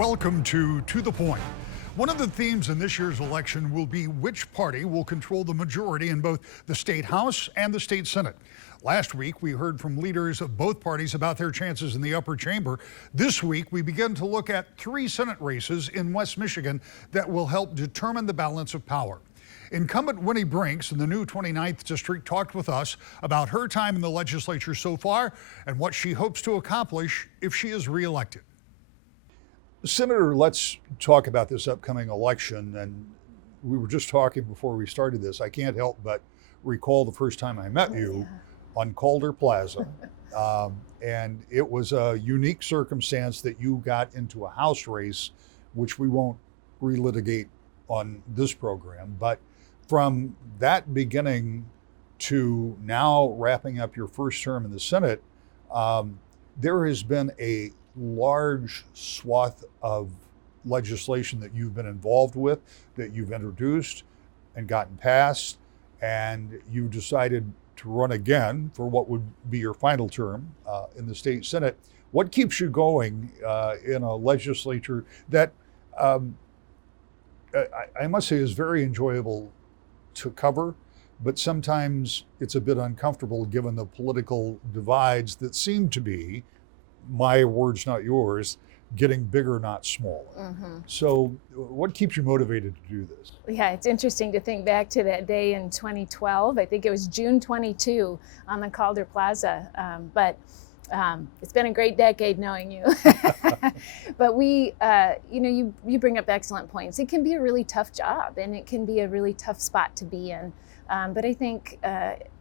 Welcome to the Point. One of the themes in this year's election will be which party will control the majority in both the state House and the state Senate. Last week, we heard from leaders of both parties about their chances in the upper chamber. This week, we begin to look at 3 Senate races in West Michigan that will help determine the balance of power. Incumbent Winnie Brinks in the new 29th District talked with us about her time in the legislature so far and what she hopes to accomplish if she is reelected. Senator, let's talk about this upcoming election. And we were just talking before we started this. I can't help but recall the first time I met you on Calder Plaza. And it was a unique circumstance that you got into a House race, which we won't relitigate on this program. But from that beginning to now wrapping up your first term in the Senate, there has been a large swath of legislation that you've been involved with, that you've introduced and gotten passed, and you decided to run again for what would be your final term in the state Senate. What keeps you going in a legislature that I must say is very enjoyable to cover, but sometimes it's a bit uncomfortable given the political divides that seem to be, my words, not yours, getting bigger, not smaller. So what keeps you motivated to do this? Yeah, it's interesting to think back to that day in 2012. I think it was June 22 on the Calder Plaza. But it's been a great decade knowing you. But you bring up excellent points. It can be a really tough job and it can be a really tough spot to be in. But I think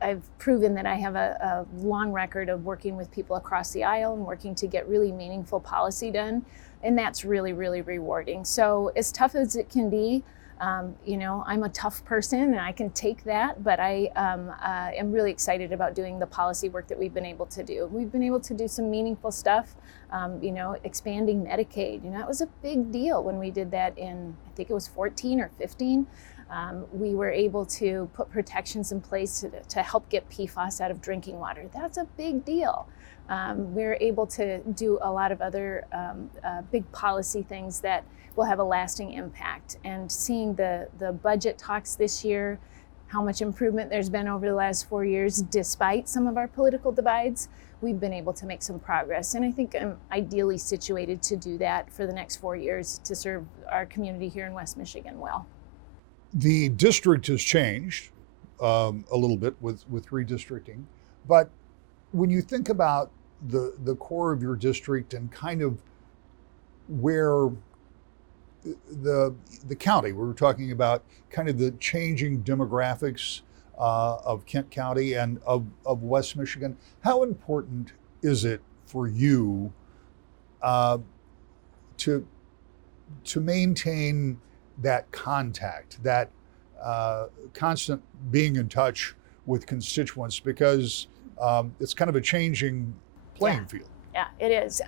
I've proven that I have a long record of working with people across the aisle and working to get really meaningful policy done. And that's really, really rewarding. So as tough as it can be, I'm a tough person and I can take that, but I am really excited about doing the policy work that we've been able to do. We've been able to do some meaningful stuff, expanding Medicaid. That was a big deal when we did that in, I think it was 14 or 15. We were able to put protections in place to help get PFAS out of drinking water. That's a big deal. We're able to do a lot of other big policy things that will have a lasting impact. And seeing the budget talks this year, how much improvement there's been over the last 4 years, despite some of our political divides, we've been able to make some progress. And I think I'm ideally situated to do that for the next 4 years to serve our community here in West Michigan well. The district has changed a little bit with redistricting, but when you think about the core of your district and kind of where the county, we were talking about kind of the changing demographics of Kent County and of West Michigan, how important is it for you to maintain that contact, that constant being in touch with constituents, because it's kind of a changing playing field? Yeah, it is.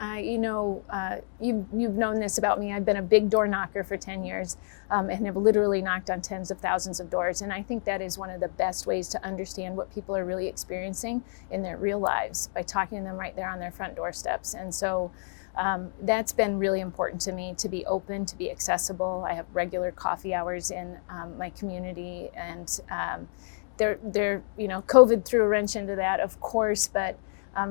You've known this about me. I've been a big door knocker for 10 years and have literally knocked on tens of thousands of doors. And I think that is one of the best ways to understand what people are really experiencing in their real lives, by talking to them right there on their front doorsteps. And so that's been really important to me, to be open, to be accessible. I have regular coffee hours in my community, and COVID threw a wrench into that, of course, but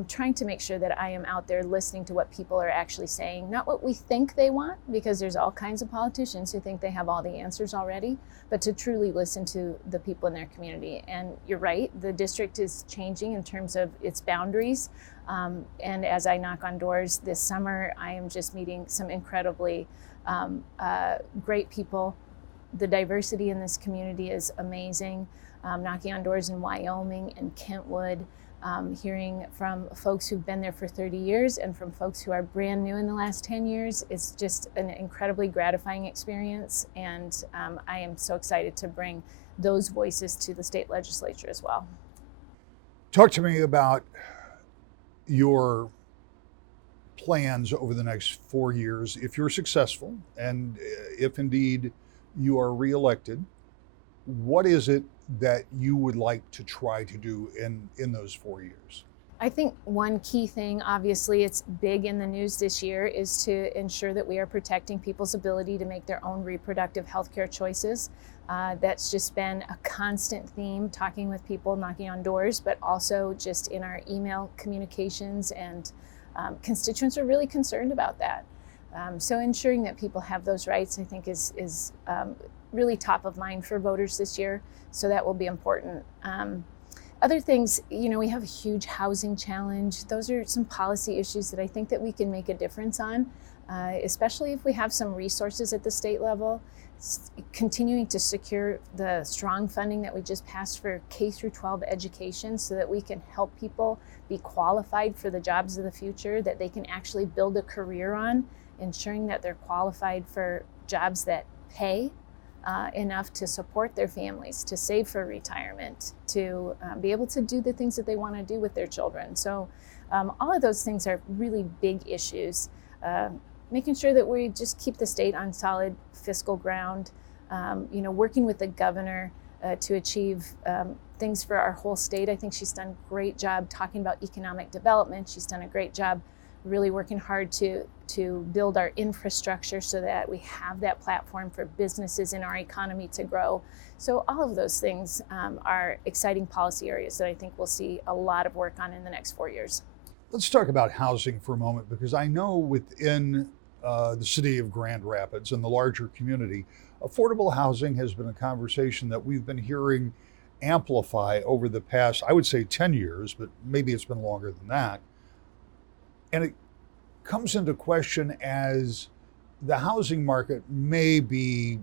trying to make sure that I am out there listening to what people are actually saying, not what we think they want, because there's all kinds of politicians who think they have all the answers already, but to truly listen to the people in their community. And you're right, the district is changing in terms of its boundaries. And as I knock on doors this summer, I am just meeting some incredibly great people. The diversity in this community is amazing. Knocking on doors in Wyoming and Kentwood, hearing from folks who've been there for 30 years and from folks who are brand new in the last 10 years. It's just an incredibly gratifying experience. And I am so excited to bring those voices to the state legislature as well. Talk to me about your plans over the next 4 years. If you're successful, and if indeed you are reelected, what is it that you would like to try to do in those 4 years? I think one key thing, obviously, it's big in the news this year, is to ensure that we are protecting people's ability to make their own reproductive health care choices. That's just been a constant theme, talking with people, knocking on doors, but also just in our email communications, and constituents are really concerned about that. So ensuring that people have those rights, I think, is really top of mind for voters this year. So that will be important. Other things, we have a huge housing challenge. Those are some policy issues that I think that we can make a difference on, especially if we have some resources at the state level. Continuing to secure the strong funding that we just passed for K through 12 education, so that we can help people be qualified for the jobs of the future, that they can actually build a career on, ensuring that they're qualified for jobs that pay enough to support their families, to save for retirement, to be able to do the things that they want to do with their children. So all of those things are really big issues. Making sure that we just keep the state on solid fiscal ground, working with the governor to achieve things for our whole state. I think she's done a great job talking about economic development. She's done a great job really working hard to build our infrastructure so that we have that platform for businesses in our economy to grow. So all of those things are exciting policy areas that I think we'll see a lot of work on in the next 4 years. Let's talk about housing for a moment, because I know within the city of Grand Rapids and the larger community, affordable housing has been a conversation that we've been hearing amplify over the past, I would say 10 years, but maybe it's been longer than that. And it comes into question as the housing market may be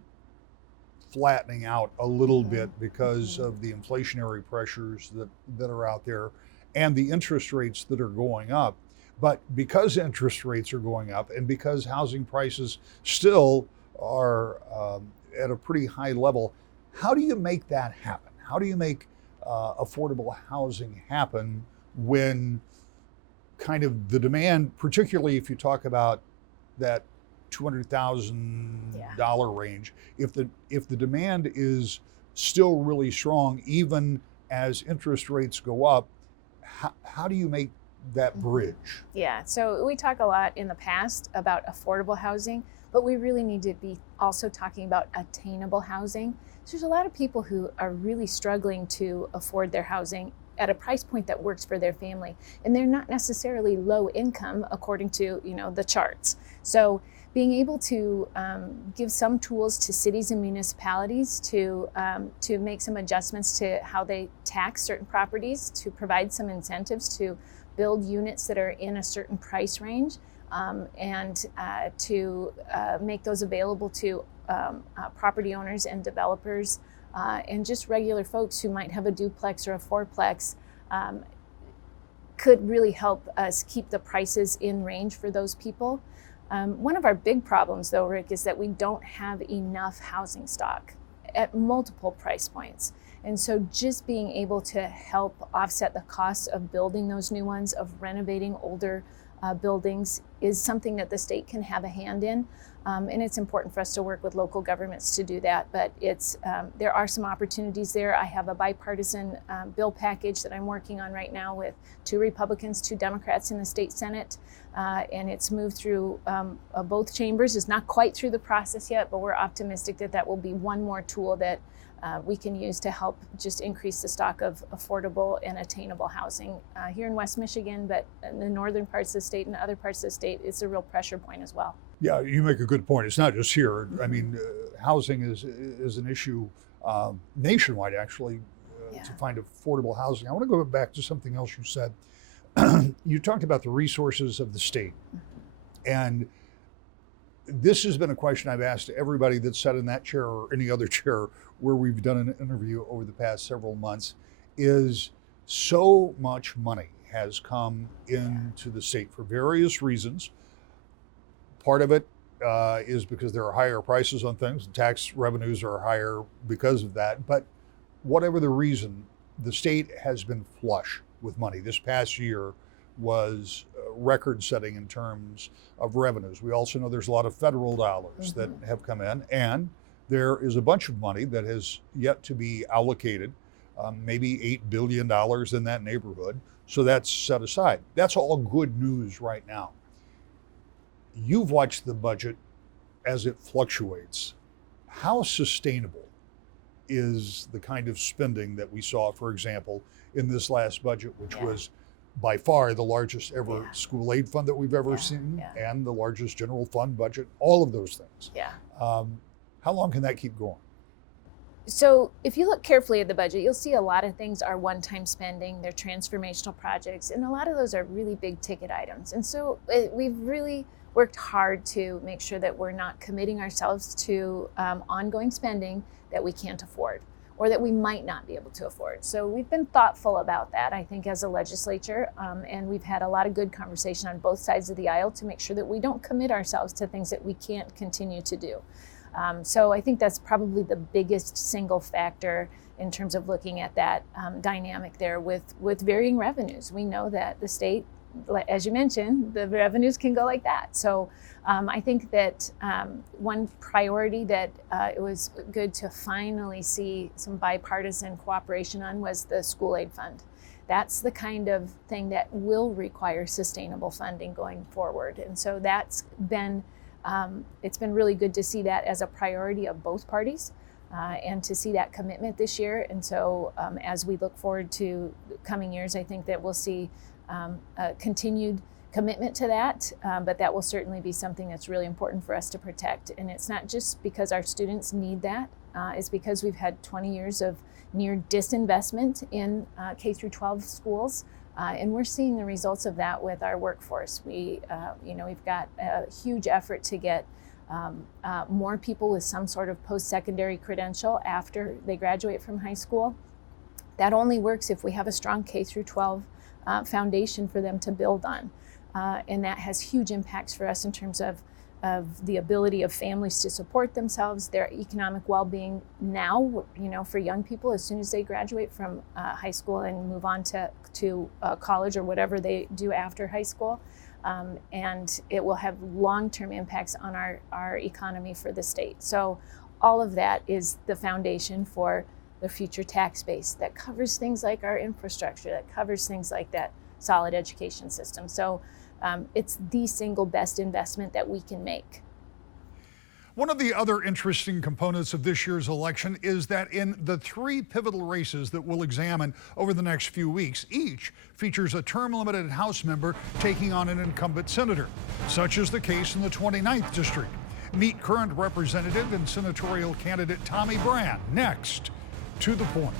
flattening out a little bit because of the inflationary pressures that are out there and the interest rates that are going up. But because interest rates are going up, and because housing prices still are at a pretty high level, how do you make that happen? How do you make affordable housing happen when kind of the demand, particularly if you talk about that $200,000 range, if the demand is still really strong, even as interest rates go up, how do you make that bridge? Yeah, so we talk a lot in the past about affordable housing, but we really need to be also talking about attainable housing. So there's a lot of people who are really struggling to afford their housing at a price point that works for their family, and they're not necessarily low income according to the charts. So being able to give some tools to cities and municipalities to make some adjustments to how they tax certain properties, to provide some incentives to build units that are in a certain price range, and to make those available to property owners and developers, and just regular folks who might have a duplex or a fourplex, could really help us keep the prices in range for those people. One of our big problems, though, Rick, is that we don't have enough housing stock at multiple price points. And so just being able to help offset the costs of building those new ones, of renovating older buildings, is something that the state can have a hand in. And it's important for us to work with local governments to do that. But there are some opportunities there. I have a bipartisan bill package that I'm working on right now with 2 Republicans, 2 Democrats in the state Senate. And it's moved through both chambers. It's not quite through the process yet, but we're optimistic that that will be one more tool that we can use to help just increase the stock of affordable and attainable housing here in West Michigan, but in the northern parts of the state and other parts of the state, it's a real pressure point as well. Yeah, you make a good point. It's not just here. I mean, housing is an issue nationwide, actually, to find affordable housing. I want to go back to something else you said. You talked about the resources of the state. And this has been a question I've asked everybody that's sat in that chair or any other chair where we've done an interview over the past several months, is so much money has come into the state for various reasons. Part of it is because there are higher prices on things, and tax revenues are higher because of that. But whatever the reason, the state has been flush with money. This past year was record-setting in terms of revenues. We also know there's a lot of federal dollars that have come in, and there is a bunch of money that has yet to be allocated, maybe $8 billion in that neighborhood, So that's set aside. That's all good news right now. You've watched the budget as it fluctuates. How sustainable is the kind of spending that we saw, for example, in this last budget, which was by far the largest ever school aid fund that we've ever seen, and the largest general fund budget, all of those things. How long can that keep going? So if you look carefully at the budget, you'll see a lot of things are one-time spending, they're transformational projects, and a lot of those are really big ticket items. And so we've really worked hard to make sure that we're not committing ourselves to ongoing spending that we can't afford or that we might not be able to afford. So we've been thoughtful about that, I think, as a legislature, and we've had a lot of good conversation on both sides of the aisle to make sure that we don't commit ourselves to things that we can't continue to do. So I think that's probably the biggest single factor in terms of looking at that dynamic there with varying revenues. We know that the state, as you mentioned, the revenues can go like that. So I think that one priority that it was good to finally see some bipartisan cooperation on was the school aid fund. That's the kind of thing that will require sustainable funding going forward. And so that's been it's been really good to see that as a priority of both parties and to see that commitment this year. And so as we look forward to coming years, I think that we'll see a continued commitment to that, but that will certainly be something that's really important for us to protect. And it's not just because our students need that, it's because we've had 20 years of near disinvestment in K through 12 schools. And we're seeing the results of that with our workforce. We've got a huge effort to get more people with some sort of post-secondary credential after they graduate from high school. That only works if we have a strong K through 12 foundation for them to build on. And that has huge impacts for us in terms of the ability of families to support themselves, their economic well-being now, for young people as soon as they graduate from high school and move on to college or whatever they do after high school. And it will have long-term impacts on our economy for the state. So all of that is the foundation for the future tax base that covers things like our infrastructure, that covers things like that solid education system. So it's the single best investment that we can make. One of the other interesting components of this year's election is that in the three pivotal races that we'll examine over the next few weeks, each features a term-limited House member taking on an incumbent senator. Such is the case in the 29th District. Meet current Representative and Senatorial candidate Tommy Brann next. To the Point.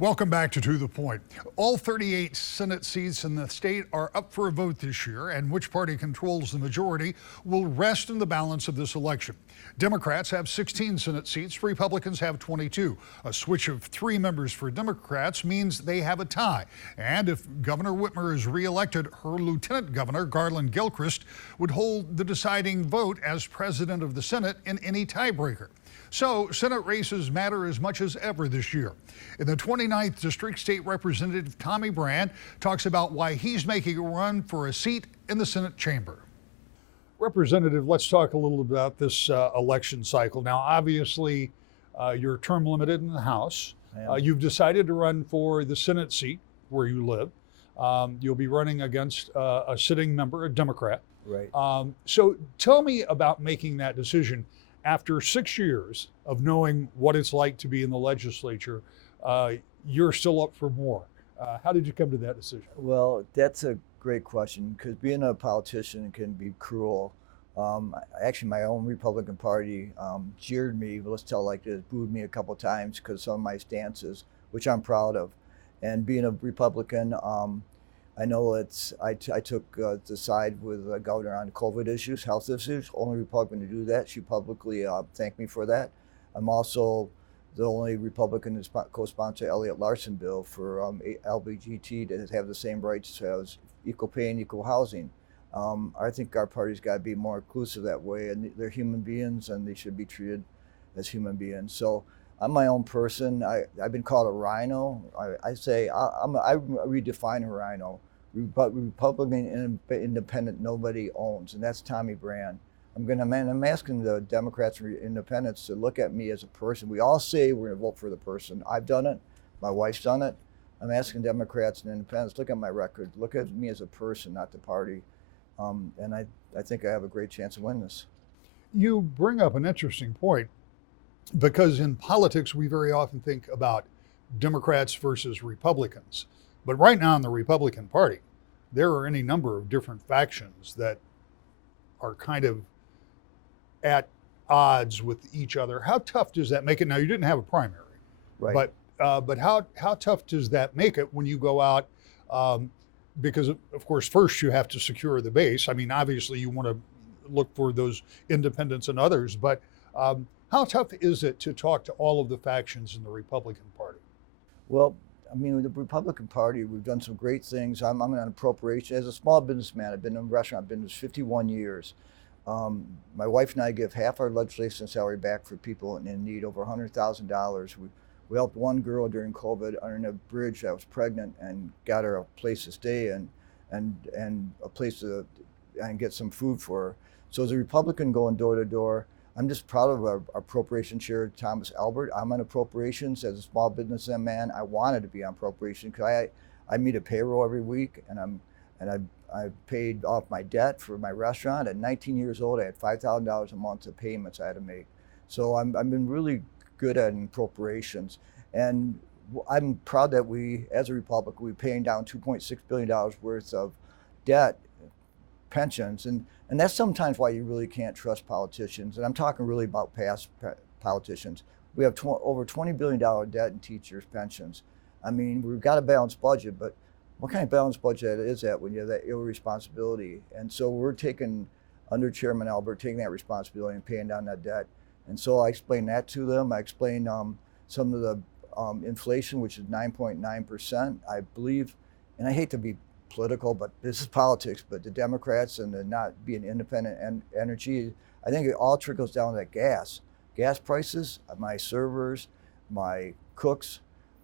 Welcome back to the Point. All 38 Senate seats in the state are up for a vote this year, and which party controls the majority will rest in the balance of this election. Democrats have 16 Senate seats, Republicans have 22. A switch of 3 members for Democrats means they have a tie. And if Governor Whitmer is reelected, her Lieutenant Governor, Garland Gilchrist, would hold the deciding vote as president of the Senate in any tiebreaker. So Senate races matter as much as ever this year. In the 29th District, State Representative Tommy Brann talks about why he's making a run for a seat in the Senate chamber. Representative, let's talk a little about this election cycle. Now, obviously, you're term limited in the House. You've decided to run for the Senate seat where you live. You'll be running against a sitting member, a Democrat. Right. So tell me about making that decision. After 6 years of knowing what it's like to be in the legislature, you're still up for more. How did you come to that decision? Well, that's a great question, because being a politician can be cruel. Actually, my own Republican Party jeered me, let's tell like this, booed me a couple times because some of my stances, which I'm proud of. And being a Republican, I know I took the side with the governor on COVID issues, health issues, only Republican to do that. She publicly thanked me for that. I'm also the only Republican to co-sponsor Elliott Larson bill for LBGT to have the same rights as equal pay and equal housing. I think our party's got to be more inclusive that way, and they're human beings and they should be treated as human beings. So I'm my own person. I've been called a rhino. I say I redefine a rhino. Republican independent nobody owns, and that's Tommy Brann. I'm asking the Democrats and independents to look at me as a person. We all say we're gonna vote for the person. I've done it, my wife's done it, I'm asking Democrats and independents, look at my record, look at me as a person, not the party. And I think I have a great chance of winning this. You bring up an interesting point because in politics, we very often think about Democrats versus Republicans. But right now in the Republican Party, there are any number of different factions that are kind of at odds with each other. How tough does that make it? Now, you didn't have a primary, Right. but how tough does that make it when you go out? Because of course, first you have to secure the base. I mean, obviously you want to look for those independents and others, but how tough is it to talk to all of the factions in the Republican Party? Well, I mean, with the Republican Party, we've done some great things. I'm on appropriation. As a small businessman, I've been in the restaurant business 51 years. My wife and I give half our legislation salary back for people in need, over $100,000. We helped one girl during COVID under a bridge that was pregnant and got her a place to stay and a place to and get some food for her. So as a Republican going door to door, I'm just proud of our appropriation chair, Thomas Albert. I'm on appropriations as a small business man. I wanted to be on appropriation because I meet a payroll every week, and I paid off my debt for my restaurant. At 19 years old, I had $5,000 a month of payments I had to make. So I've been really good at appropriations, and I'm proud that we, as a Republic, we're paying down $2.6 billion worth of debt, pensions, and that's sometimes why you really can't trust politicians. And I'm talking really about past politicians. We have over $20 billion debt in teachers' pensions. I mean, we've got a balanced budget, but what kind of balanced budget is that when you have that irresponsibility? And so we're taking, under Chairman Albert, taking that responsibility and paying down that debt. And so I explained that to them. I explained some of the inflation, which is 9.9%. I believe, and I hate to be political, but this is politics, but the Democrats and the not being independent energy, I think it all trickles down to that gas. Gas prices, my servers, my cooks,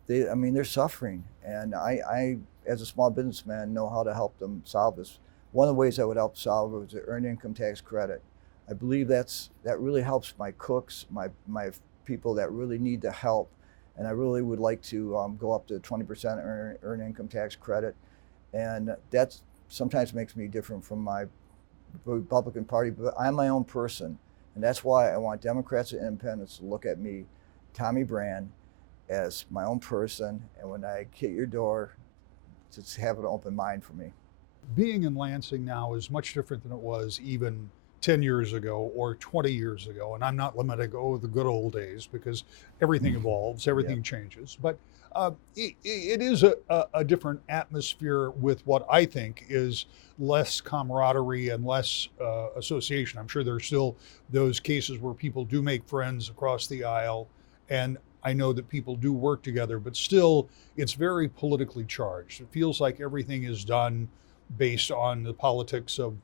they're suffering. And I, as a small businessman, know how to help them solve this. One of the ways I would help solve it was the earned income tax credit. I believe that really helps my cooks, my people that really need the help. And I really would like to go up to 20% earned income tax credit. And that sometimes makes me different from my Republican Party, but I'm my own person. And that's why I want Democrats and independents to look at me, Tommy Brand, as my own person. And when I hit your door, just have an open mind for me. Being in Lansing now is much different than it was even 10 years ago or 20 years ago. And I'm not limited to the good old days because everything evolves, everything changes. But it is a different atmosphere with what I think is less camaraderie and less association. I'm sure there's still those cases where people do make friends across the aisle, and I know that people do work together, but still it's very politically charged. It feels like everything is done based on the politics of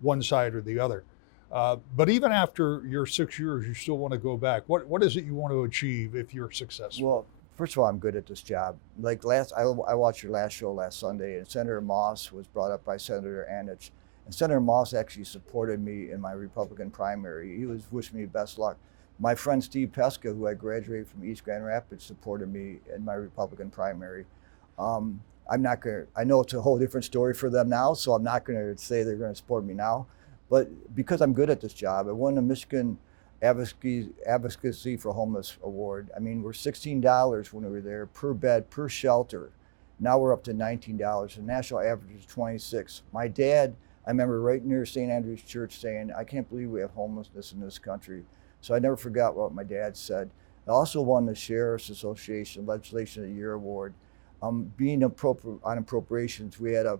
one side or the other. But even after your 6 years, you still want to go back. What is it you want to achieve if you're successful? Well, first of all, I'm good at this job. Like I watched your last show last Sunday, and Senator Moss was brought up by Senator Anich. And Senator Moss actually supported me in my Republican primary. He was wishing me best luck. My friend Steve Pesca, who I graduated from East Grand Rapids, supported me in my Republican primary. I'm not gonna, I know it's a whole different story for them now, so I'm not gonna say they're gonna support me now. But because I'm good at this job, I won the Michigan Advocacy for Homeless Award. I mean, we're $16 when we were there per bed, per shelter. Now we're up to $19. The national average is $26. My dad, I remember right near St. Andrew's Church saying, I can't believe we have homelessness in this country. So I never forgot what my dad said. I also won the Sheriff's Association Legislation of the Year Award. Being on appropriations, we had a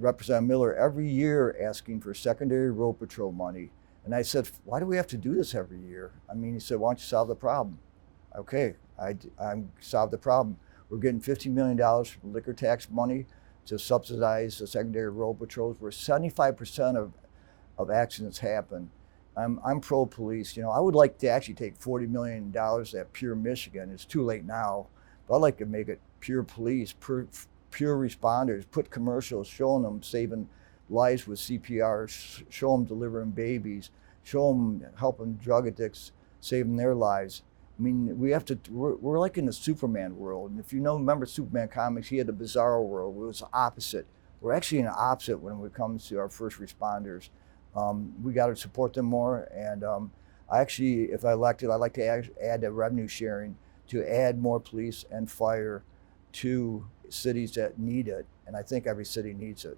Representative Miller every year asking for secondary road patrol money. And I said, why do we have to do this every year? I mean, he said, why don't you solve the problem? Okay, I solved the problem. We're getting $50 million from liquor tax money to subsidize the secondary road patrols, where 75% of accidents happen. I'm pro-police. You know, I would like to actually take $40 million at Pure Michigan. It's too late now, but I'd like to make it pure police, pure responders, put commercials showing them saving lives with CPR, show them delivering babies, show them helping drug addicts, saving their lives. I mean, we're like in the Superman world. And if you remember Superman comics, he had the bizarro world. It was the opposite. We're actually in the opposite when it comes to our first responders. We got to support them more. And I actually, if I elected, I'd like to add the revenue sharing to add more police and fire to cities that need it. And I think every city needs it.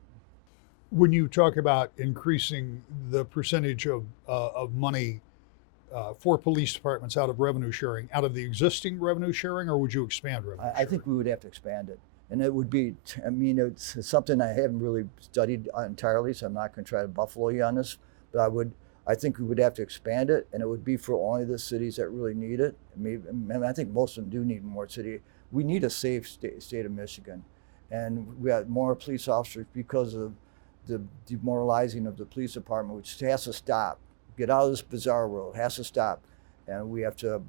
When you talk about increasing the percentage of money for police departments out of revenue sharing, out of the existing revenue sharing, or would you expand revenue sharing? I think we would have to expand it. And it would be, I mean, it's something I haven't really studied entirely, so I'm not going to try to buffalo you on this, but I think we would have to expand it, and it would be for only the cities that really need it. I think most of them do need more city. We need a safe state of Michigan, and we got more police officers because of the demoralizing of the police department, which has to stop. Get out of this bizarre world, it has to stop. And we have to,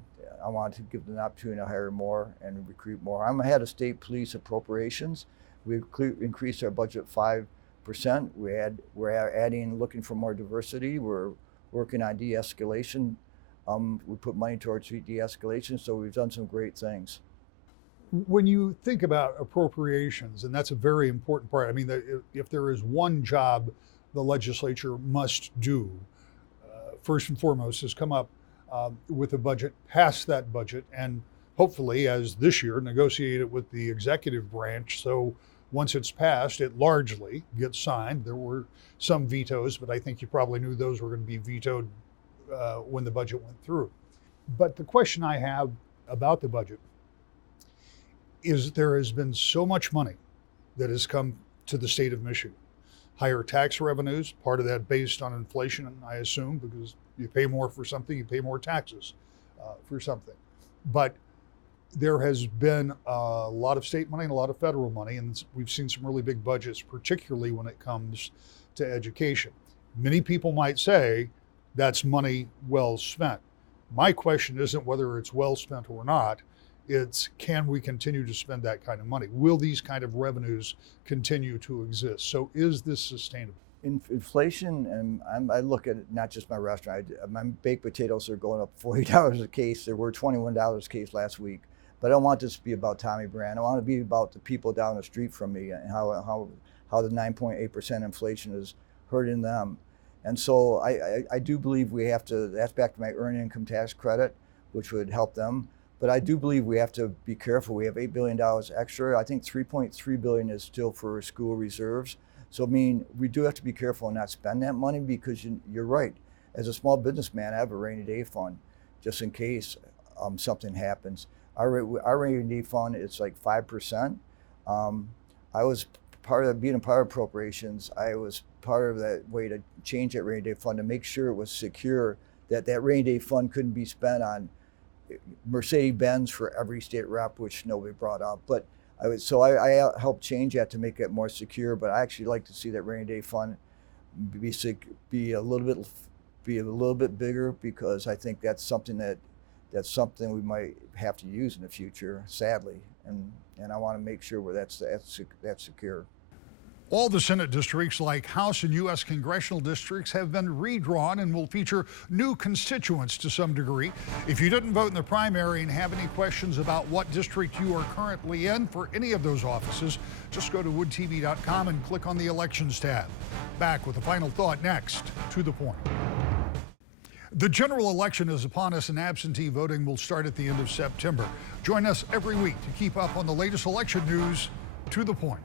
I want to give them an opportunity to hire more and recruit more. I'm ahead of state police appropriations. We've increased our budget 5%. We're adding, looking for more diversity. We're working on de-escalation. We put money towards de-escalation, so we've done some great things. When you think about appropriations, and that's a very important part, I mean, if there is one job the legislature must do, first and foremost, is come up with a budget, pass that budget, and hopefully, as this year, negotiate it with the executive branch. So once it's passed, it largely gets signed. There were some vetoes, but I think you probably knew those were going to be vetoed when the budget went through. But the question I have about the budget is there has been so much money that has come to the state of Michigan. Higher tax revenues, part of that based on inflation, I assume, because you pay more for something, you pay more taxes for something. But there has been a lot of state money and a lot of federal money, and we've seen some really big budgets, particularly when it comes to education. Many people might say that's money well spent. My question isn't whether it's well spent or not. It's, can we continue to spend that kind of money? Will these kind of revenues continue to exist? So is this sustainable? Inflation, and I look at it, not just my restaurant. My baked potatoes are going up $40 a case. They were $21 a case last week. But I don't want this to be about Tommy Brand. I want it to be about the people down the street from me and how the 9.8% inflation is hurting them. And so I do believe we have to, that's back to my earned income tax credit, which would help them. But I do believe we have to be careful. We have $8 billion extra. I think $3.3 billion is still for school reserves. So, I mean, we do have to be careful and not spend that money because you're right. As a small businessman, I have a rainy day fund just in case something happens. Our rainy day fund is like 5%. I was part of being a part of appropriations. I was part of that way to change that rainy day fund to make sure it was secure, that rainy day fund couldn't be spent on Mercedes-Benz for every state rep, which nobody brought up. But I helped change that to make it more secure. But I actually like to see that rainy day fund be a little bit bigger, because I think that's something we might have to use in the future, sadly. And I want to make sure that's secure. All the Senate districts, like House and U.S. congressional districts, have been redrawn and will feature new constituents to some degree. If you didn't vote in the primary and have any questions about what district you are currently in for any of those offices, just go to woodtv.com and click on the Elections tab. Back with a final thought next, To the Point. The general election is upon us, and absentee voting will start at the end of September. Join us every week to keep up on the latest election news. To the Point.